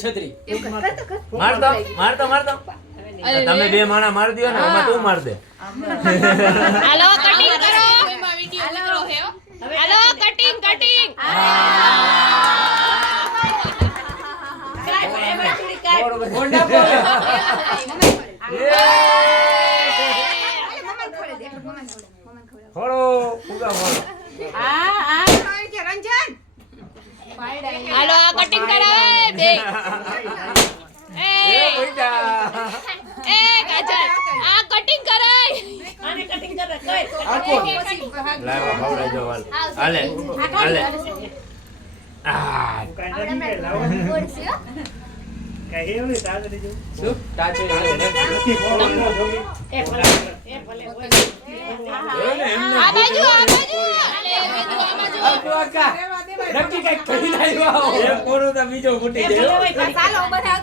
છત્રી મારતો તમે બે માણા માર દો ને આમાં તું માર દે હાલો કટિંગ કરો એમાં વિડિયો નીકળો હે હાલો કટિંગ ખોડો ફુગા ખોડો રંજન હાલો આ કટિંગ કરાવે બે એ કાજલ આ કટિંગ કરાય આને કટિંગ કર કઈ લાવો ખવડાઈ જો હાલે આપણે લાવો કઈ એવું તાજ દેજો શું તાજો આ બાજુ નક્કી કઈ કરી નાખ્યો એક કોરો તો બીજો ફૂટી ગયો ચાલો બધા આવતા